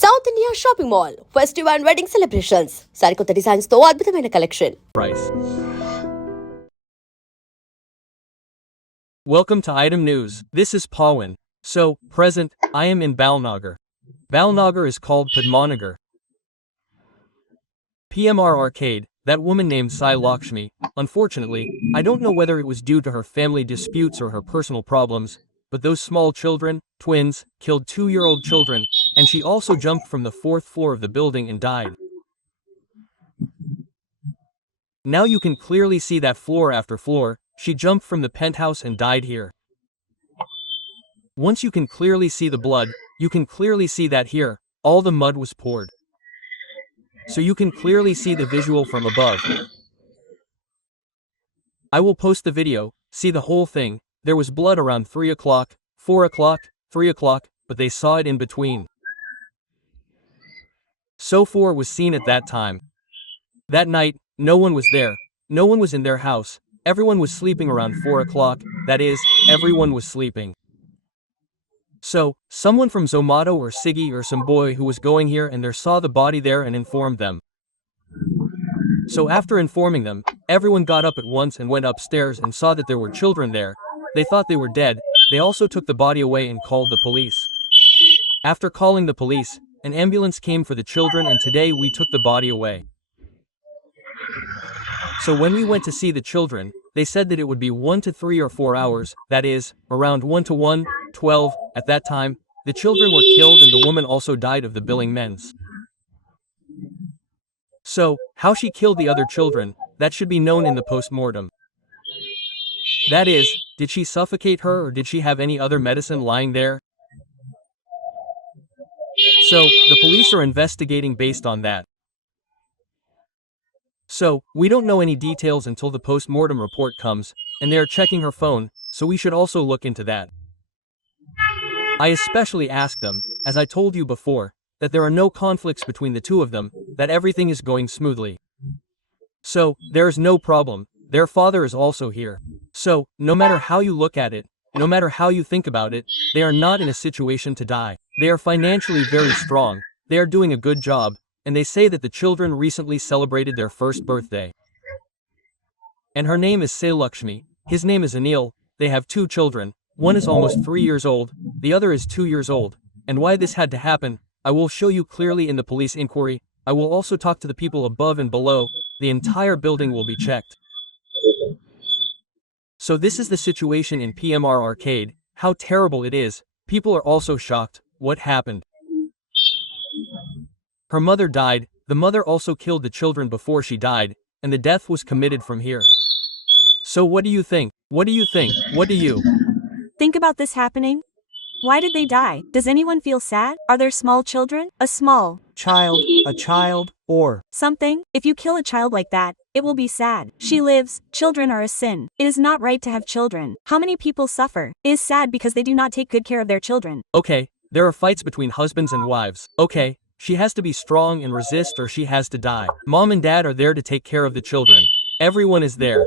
South India shopping mall festive and wedding celebrations సరికొత్త designs తో అద్భుతమైన collection. Price. Welcome to iDream News. This is Pawin. So, present, I am in Balanagar. Balanagar is called Padmanagar. PMR Arcade, that woman named Sai Lakshmi. Unfortunately, I don't know whether it was due to her family disputes or her personal problems, but those small children, twins, killed 2-year-old children, and she also jumped from the 4th floor of the building and died. Now you can clearly see that floor after floor, she jumped from the penthouse and died here. Once you can clearly see the blood, you can clearly see that here, all the mud was poured. So you can clearly see the visual from above. I will post the video, see the whole thing. There was blood around 3 o'clock, 4 o'clock, 3 o'clock, but they saw it in between. So 4 was seen at that time. That night, no one was there. No one was in their house. Everyone was sleeping around 4 o'clock, that is, everyone was sleeping. So, someone from Zomato or Siggy or some boy who was going here and there saw the body there and informed them. So after informing them, everyone got up at once and went upstairs and saw that there were children there. They thought they were dead. They also took the body away and called the police. After calling the police, an ambulance came for the children and today we took the body away. So when we went to see the children, they said that it would be 1 to 3 or 4 hours, that is, around 1 to 1, 12, at that time, the children were killed and the woman also died of the billing mens. So, how she killed the other children, that should be known in the post-mortem. That is, did she suffocate her or did she have any other medicine lying there? So, the police are investigating based on that. So, we don't know any details until the post-mortem report comes, and they are checking her phone, so we should also look into that. I especially asked them, as I told you before, that there are no conflicts between the two of them, that everything is going smoothly. So, there is no problem, their father is also here. So, no matter how you look at it, no matter how you think about it, they are not in a situation to die. They are financially very strong, they are doing a good job, and they say that the children recently celebrated their first birthday. And her name is Sai Lakshmi, his name is Anil, they have 2 children, one is almost 3 years old, the other is 2 years old, and why this had to happen, I will show you clearly in the police inquiry. I will also talk to the people above and below, the entire building will be checked. So this is the situation in PMR Arcade, how terrible it is, people are also shocked, what happened? Her mother died, the mother also killed the children before she died, and the death was committed from here. So what do you think? What do you think? What do you think about this happening? Why did they die? Does anyone feel sad? Are there small children? A small child, or something? If you kill a child like that, it will be sad. She lives, children are a sin. It is not right to have children. How many people suffer? It is sad because they do not take good care of their children. Okay, there are fights between husbands and wives. Okay, she has to be strong and resist or she has to die. Mom and dad are there to take care of the children. Everyone is there.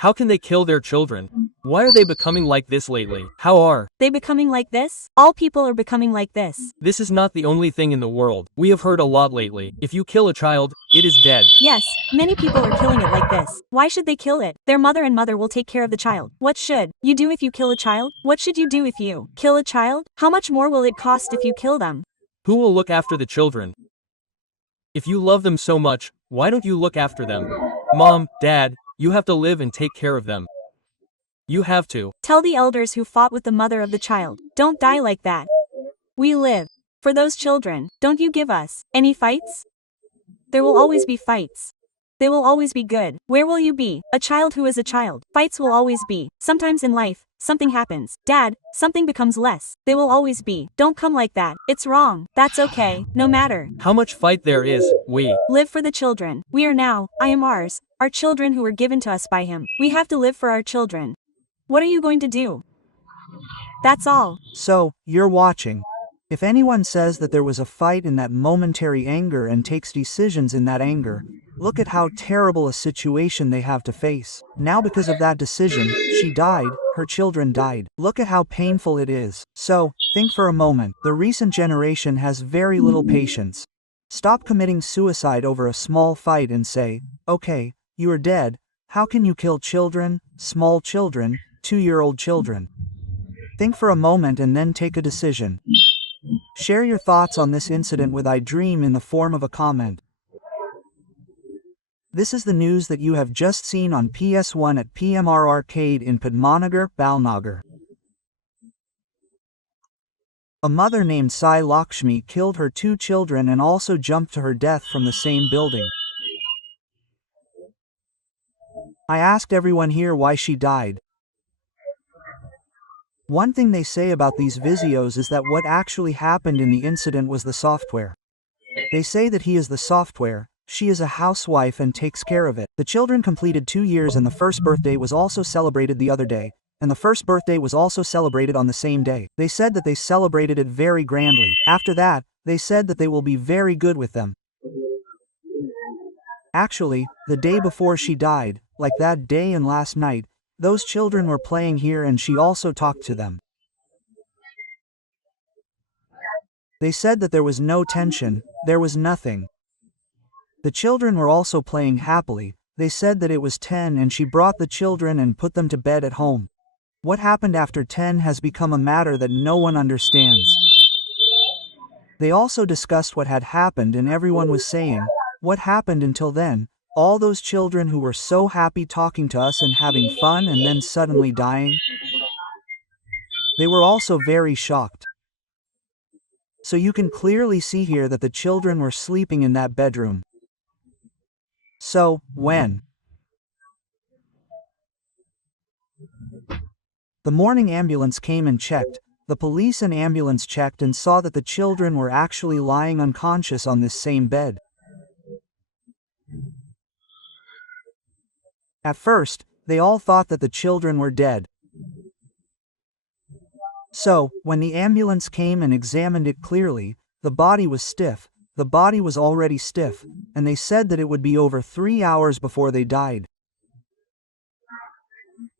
How can they kill their children? Why are they becoming like this lately? How are they becoming like this? All people are becoming like this. This is not the only thing in the world. We have heard a lot lately. If you kill a child, it is dead. Yes, many people are killing it like this. Why should they kill it? Their mother and mother will take care of the child. What should you do if you kill a child? What should you do if you kill a child? How much more will it cost if you kill them? Who will look after the children? If you love them so much, why don't you look after them? Mom, Dad, you have to live and take care of them. You have to. Tell the elders who fought with the mother of the child, don't die like that. We live for those children. Don't you give us any fights? There will always be fights. They will always be good. Where will you be? A child who is a child. Fights will always be. Sometimes in life, something happens. Dad, something becomes less. They will always be. Don't come like that. It's wrong. That's okay. No matter how much fight there is, we live for the children. We are now, I am ours, our children who were given to us by him. We have to live for our children. What are you going to do? That's all. So, you're watching If anyone says that there was a fight in that momentary anger and takes decisions in that anger, look at how terrible a situation they have to face. Now because of that decision, she died, her children died. Look at how painful it is. So, think for a moment. The recent generation has very little patience. Stop committing suicide over a small fight and say, okay, you are dead. How can you kill children, small children, 2-year-old children? Think for a moment and then take a decision. Share your thoughts on this incident with iDream in the form of a comment. This is the news that you have just seen on PS1 at PMR Arcade in Padmanagar, Balanagar. A mother named Sai Lakshmi killed her 2 children and also jumped to her death from the same building. I asked everyone here why she died. One thing they say about these videos is that what actually happened in the incident was the software. They say that he is the software, she is a housewife and takes care of it. The children completed 2 years and the first birthday was also celebrated the other day, and the first birthday was also celebrated on the same day. They said that they celebrated it very grandly. After that, they said that they will be very good with them. Actually, the day before she died, like that day and last night, those children were playing here and she also talked to them. They said that there was no tension, there was nothing. The children were also playing happily. They said that it was 10 and she brought the children and put them to bed at home. What happened after 10 has become a matter that no one understands. They also discussed what had happened and everyone was saying, what happened until then? All those children who were so happy talking to us and having fun and then suddenly dying? They were also very shocked. So you can clearly see here that the children were sleeping in that bedroom. So, when the morning ambulance came and checked, the police and ambulance checked and saw that the children were actually lying unconscious on this same bed. At first, they all thought that the children were dead. So, when the ambulance came and examined it clearly, the body was stiff, the body was already stiff, and they said that it would be over 3 hours before they died.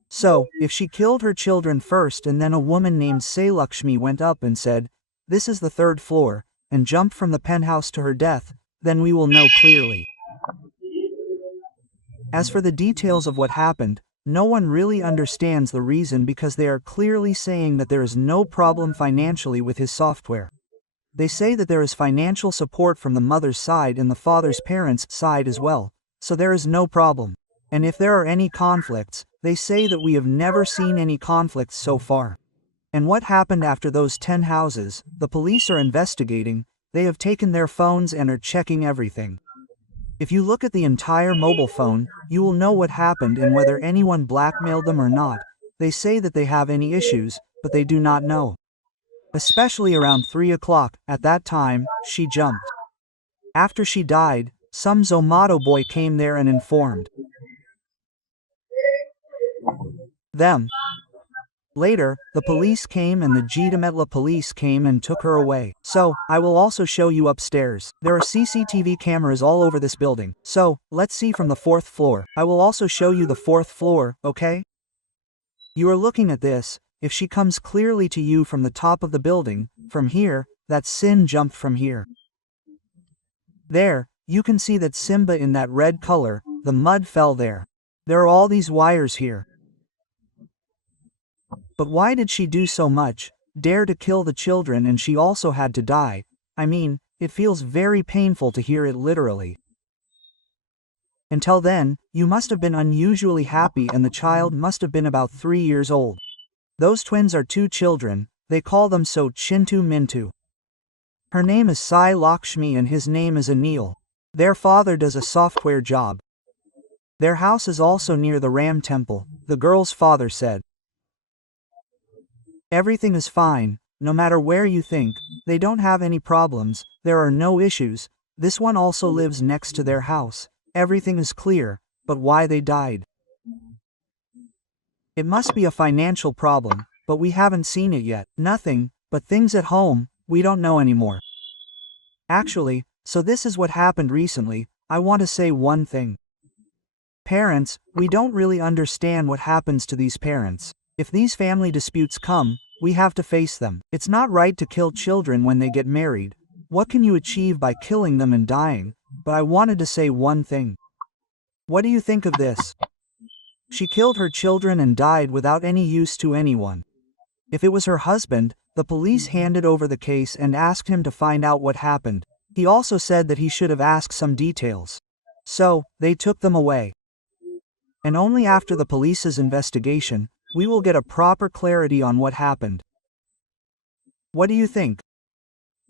So, if she killed her children first and then a woman named Sai Lakshmi went up and said, "This is the 3rd floor," and jumped from the penthouse to her death, then we will know clearly. As for the details of what happened, no one really understands the reason because they are clearly saying that there is no problem financially with his software. They say that there is financial support from the mother's side and the father's parents' side as well, so there is no problem. And if there are any conflicts, they say that we have never seen any conflicts so far. And what happened after those 10 houses, the police are investigating, they have taken their phones and are checking everything. If you look at the entire mobile phone, you will know what happened and whether anyone blackmailed them or not. They say that they have any issues, but they do not know. Especially around 3 o'clock, at that time, she jumped. After she died, some Zomato boy came there and informed them. Later, the police came and the Jitametla police came and took her away. So, I will also show you upstairs. There are CCTV cameras all over this building. So, let's see from the 4th floor. I will also show you the 4th floor, okay? You are looking at this. If she comes clearly to you from the top of the building, from here, that Sin jumped from here. There, you can see that Simba in that red color, the mud fell there. There are all these wires here. But why did she do so much, dare to kill the children, and she also had to die? I mean, it feels very painful to hear it literally. Until then, you must have been unusually happy and the child must have been about 3 years old. Those twins are 2 children, they call them so Chintu Mintu. Her name is Sai Lakshmi and his name is Anil. Their father does a software job. Their house is also near the Ram temple, the girl's father said. Everything is fine, no matter where you think, they don't have any problems, there are no issues. This one also lives next to their house. Everything is clear, but why they died? It must be a financial problem, but we haven't seen it yet. Nothing, but things at home, we don't know anymore. Actually, so this is what happened recently. I want to say one thing. Parents, we don't really understand what happens to these parents. If these family disputes come, we have to face them. It's not right to kill children when they get married. What can you achieve by killing them and dying? But I wanted to say one thing. What do you think of this? She killed her children and died without any use to anyone. If it was her husband, the police handed over the case and asked him to find out what happened. He also said that he should have asked some details. So, they took them away. And only after the police's investigation, we will get a proper clarity on what happened. What do you think?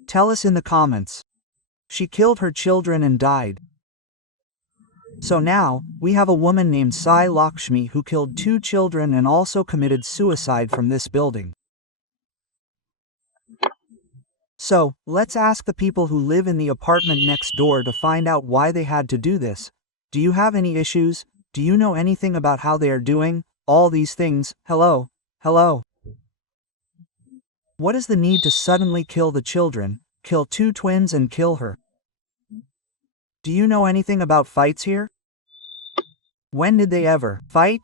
Tell us in the comments. She killed her children and died. So now, we have a woman named Sai Lakshmi who killed 2 children and also committed suicide from this building. So, let's ask the people who live in the apartment next door to find out why they had to do this. Do you have any issues? Do you know anything about how they are doing? All these things. Hello? Hello? What is the need to suddenly kill the children, kill 2 twins and kill her? Do you know anything about fights here? When did they ever fight?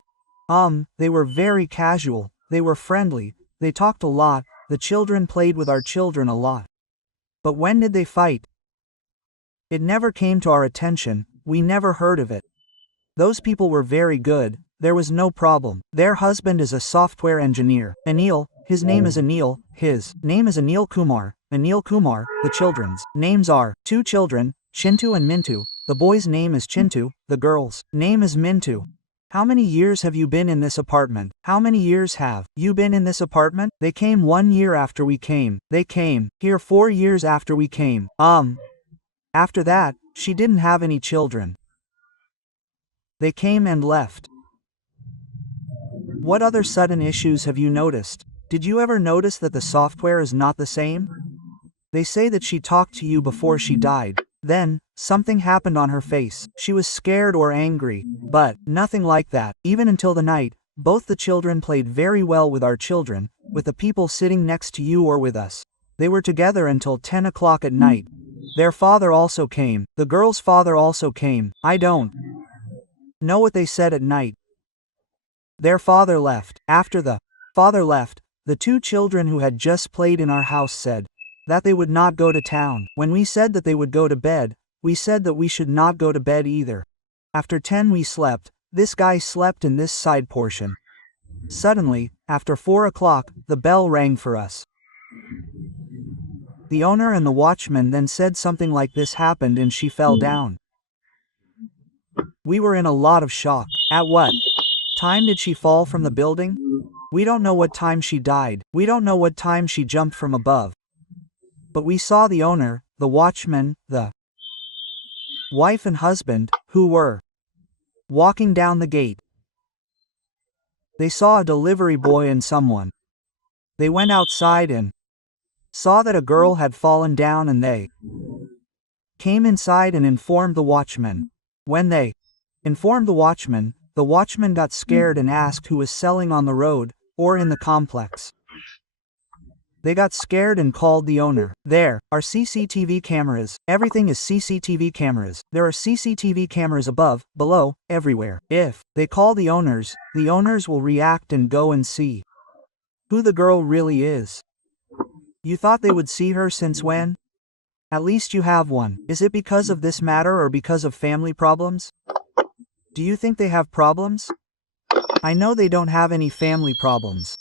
They were very casual, they were friendly, they talked a lot, the children played with our children a lot. But when did they fight? It never came to our attention, we never heard of it. Those people were very good, there was no problem. Their husband is a software engineer. Anil, his name is Anil, his name is Anil Kumar. Anil Kumar, the children's names are 2 children, Chintu and Mintu. The boy's name is Chintu, the girl's name is Mintu. How many years have you been in this apartment? How many years have you been in this apartment? They came 1 year after we came. They came here 4 years after we came. After that, she didn't have any children. They came and left. What other sudden issues have you noticed? Did you ever notice that the software is not the same? They say that she talked to you before she died. Then, something happened on her face. She was scared or angry, but nothing like that. Even until the night, both the children played very well with our children, with the people sitting next to you or with us. They were together until 10 o'clock at night. Their father also came. The girl's father also came. I don't know what they said at night. Their father left. After the father left, the 2 children who had just played in our house said that they would not go to town. When we said that they would go to bed, we said that we should not go to bed either. After 10 we slept, this guy slept in this side portion. Suddenly, after 4 o'clock, the bell rang for us. The owner and the watchman then said something like this happened and she fell down. We were in a lot of shock. At what time did she fall from the building? We don't know what time she died. We don't know what time she jumped from above. But we saw the owner, the watchman, the wife and husband, who were walking down the gate. They saw a delivery boy and someone. They went outside and saw that a girl had fallen down and they came inside and informed the watchman. When they informed the watchman got scared and asked who was selling on the road, or in the complex. They got scared and called the owner. There are CCTV cameras. Everything is CCTV cameras. There are CCTV cameras above, below, everywhere. If they call the owners will react and go and see who the girl really is. You thought they would see her since when? At least you have one. Is it because of this matter or because of family problems? Do you think they have problems? I know they don't have any family problems.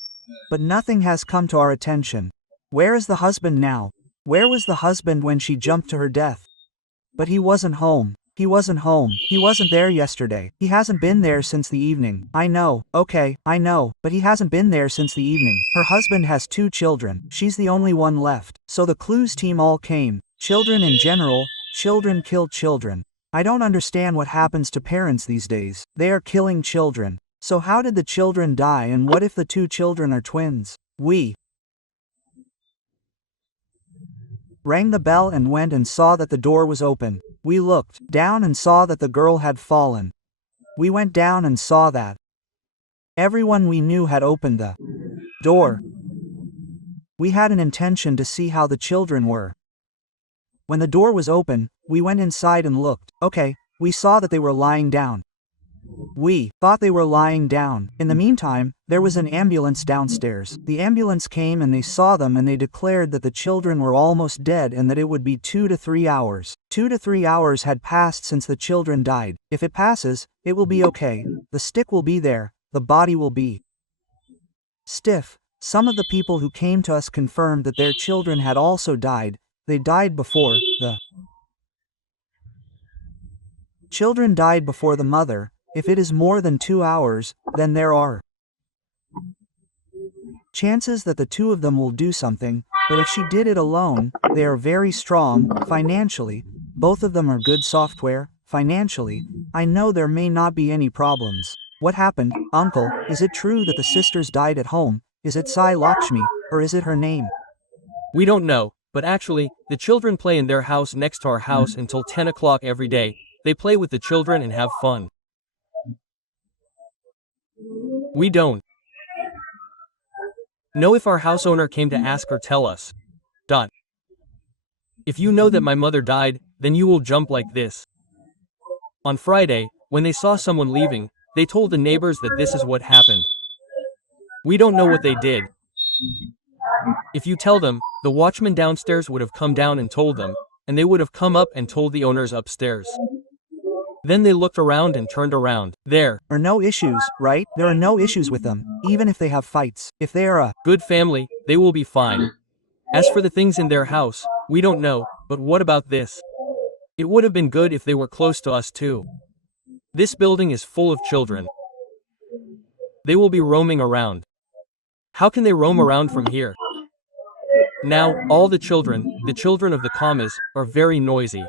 But nothing has come to our attention. Where is the husband now? Where was the husband when she jumped to her death? But he wasn't home. He wasn't home. He wasn't there yesterday. He hasn't been there since the evening. I know, okay, I know, but he hasn't been there since the evening. Her husband has 2 children. She's the only one left. So the clues team all came. Children in general, children kill children. I don't understand what happens to parents these days. They are killing children. So how did the children die and what if the 2 children are twins? We rang the bell and went and saw that the door was open. We looked down and saw that the girl had fallen. We went down and saw that everyone we knew had opened the door. We had an intention to see how the children were. When the door was open, we went inside and looked. Okay, we saw that they were lying down. We thought they were lying down. In the meantime, there was an ambulance downstairs. The ambulance came and they saw them and they declared that the children were almost dead and that it would be 2 to 3 hours. 2 to 3 hours had passed since the children died. If it passes, it will be okay. The stick will be there, the body will be stiff. Some of the people who came to us confirmed that their children had also died. They died before the children died before the mother. If it is more than 2 hours, then there are chances that the two of them will do something, but if she did it alone, they are very strong, financially. Both of them are good software, financially. I know there may not be any problems. What happened, uncle? Is it true that the sisters died at home? Is it Sai Lakshmi, or is it her name? We don't know, but actually, the children play in their house next to our house until 10 o'clock every day. They play with the children and have fun. We don't know if our house owner came to ask or tell us. If you know that my mother died, then you will jump like this. On Friday, when they saw someone leaving, they told the neighbors that this is what happened. We don't know what they did. If you tell them, the watchman downstairs would have come down and told them, and they would have come up and told the owners upstairs. Then they looked around and turned around. There are no issues, right? There are no issues with them, even if they have fights. If they are a good family, they will be fine. As for the things in their house, we don't know, but what about this? It would have been good if they were close to us too. This building is full of children. They will be roaming around. How can they roam around from here? Now, all the children of the Khammas, are very noisy.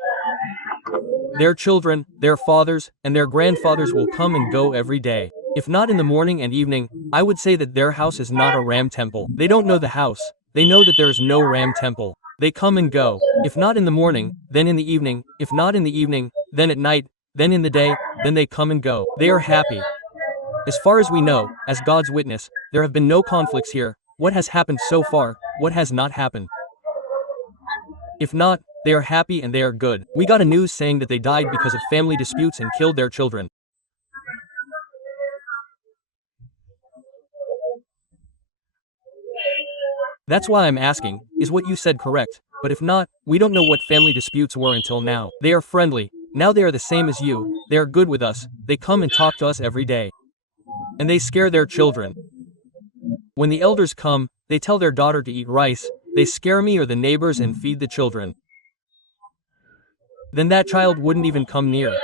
Their children, their fathers, and their grandfathers will come and go every day. If not in the morning and evening, I would say that their house is not a Ram temple. They don't know the house. They know that there is no Ram temple. They come and go. If not in the morning, then in the evening. If not in the evening, then at night. Then in the day, then they come and go. They are happy. As far as we know, as God's witness, there have been no conflicts here. What has happened so far? What has not happened? If not, they are happy and they are good. We got a news saying that they died because of family disputes and killed their children. That's why I'm asking, is what you said correct? But if not, we don't know what family disputes were until now. They are friendly. Now they are the same as you. They are good with us. They come and talk to us every day. And they scare their children. When the elders come, they tell their daughter to eat rice. They scare me or the neighbors and feed the children. Then that child wouldn't even come near.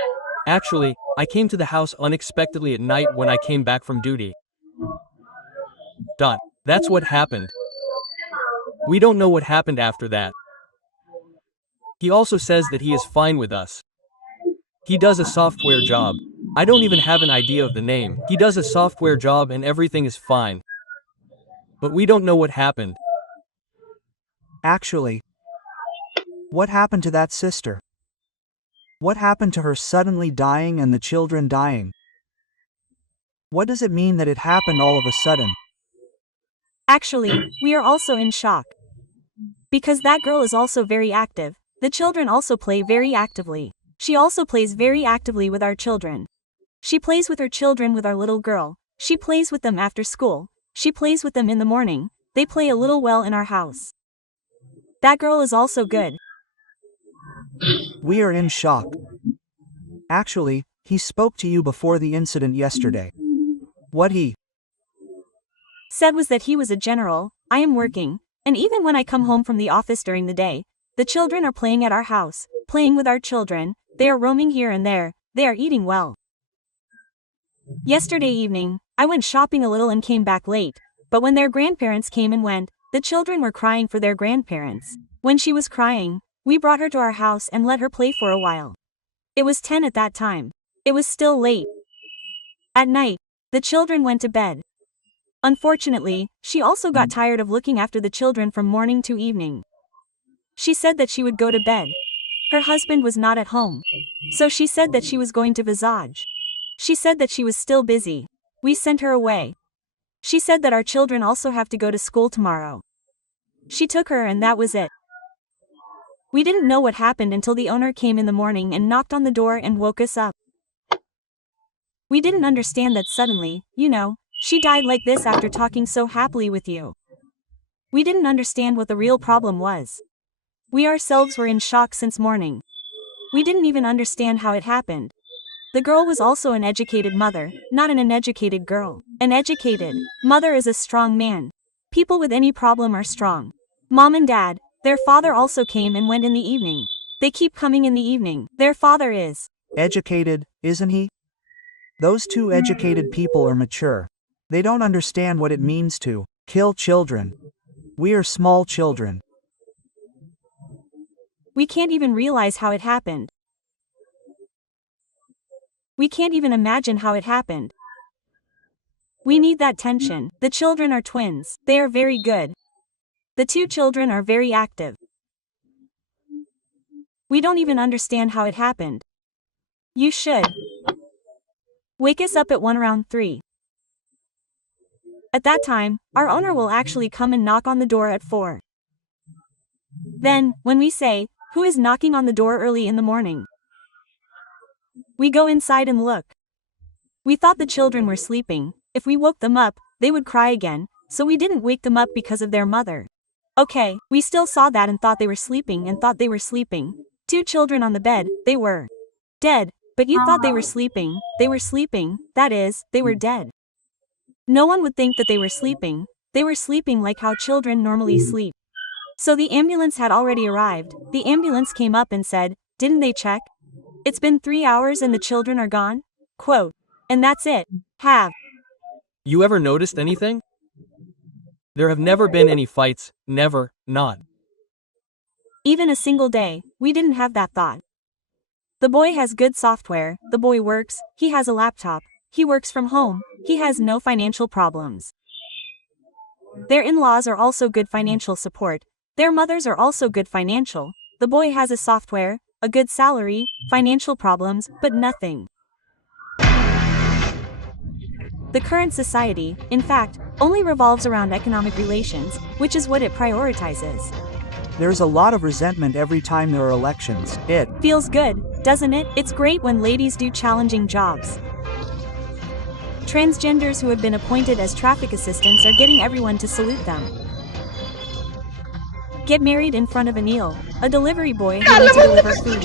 Actually, I came to the house unexpectedly at night when I came back from duty. That's what happened. We don't know what happened after that. He also says that he is fine with us. He does a software job. I don't even have an idea of the name. He does a software job and everything is fine. But we don't know what happened. Actually, what happened to that sister? What happened to her suddenly dying and the children dying? What does it mean that it happened all of a sudden? Actually, we are also in shock. Because that girl is also very active. The children also play very actively. She also plays very actively with our children. She plays with her children with our little girl. She plays with them after school. She plays with them in the morning. They play a little well in our house. That girl is also good. We are in shock. Actually, he spoke to you before the incident yesterday. What he said was that he was a general. I am working, and even when I come home from the office during the day, the children are playing at our house, playing with our children. They are roaming here and there. They are eating well. Yesterday evening, I went shopping a little and came back late, but when their grandparents came and went, the children were crying for their grandparents. When she was crying, we brought her to our house and let her play for a while. It was 10 at that time. It was still late. At night, the children went to bed. Unfortunately, she also got tired of looking after the children from morning to evening. She said that she would go to bed. Her husband was not at home. So she said that she was going to Visage. She said that she was still busy. We sent her away. She said that our children also have to go to school tomorrow. She took her and that was it. We didn't know what happened until the owner came in the morning and knocked on the door and woke us up. We didn't understand that suddenly, she died like this after talking so happily with you. We didn't understand what the real problem was. We ourselves were in shock since morning. We didn't even understand how it happened. The girl was also an educated mother, not an uneducated girl. An educated mother is a strong man. People with any problem are strong. Mom and dad, their father also came and went in the evening. They keep coming in the evening. Their father is Educated, isn't he? Those two educated people are mature. They don't understand what it means to kill children. We are small children. We can't even realize how it happened. We can't even imagine how it happened. We need that tension. The children are twins. They are very good. The two children are very active. We don't even understand how it happened. You should wake us up at 1 around 3. At that time, our owner will actually come and knock on the door at 4. Then, when we say, "Who is knocking on the door early in the morning?" we go inside and look. We thought the children were sleeping. If we woke them up, they would cry again, so we didn't wake them up because of their mother. Okay, we still saw that and thought they were sleeping and thought they were sleeping. 2 children on the bed, they were dead, but you thought they were sleeping, that is, they were dead. No one would think that they were sleeping like how children normally sleep. So the ambulance had already arrived. The ambulance came up and said, "Didn't they check? It's been 3 hours and the children are gone?" Quote. And that's it. Have You ever noticed anything? There have never been any fights, never, not even a single day. We didn't have that thought. The boy has good software, the boy works, he has a laptop, he works from home, he has no financial problems. Their in-laws are also good financial support, their mothers are also good financial, the boy has a software, a good salary, financial problems, but nothing. The current society, in fact, only revolves around economic relations, which is what it prioritizes. There's a lot of resentment every time there are elections. It Feels good, doesn't it? It's great when ladies do challenging jobs. Transgenders who have been appointed as traffic assistants are getting everyone to salute them. Get married in front of an eel, a delivery boy who went to deliver food.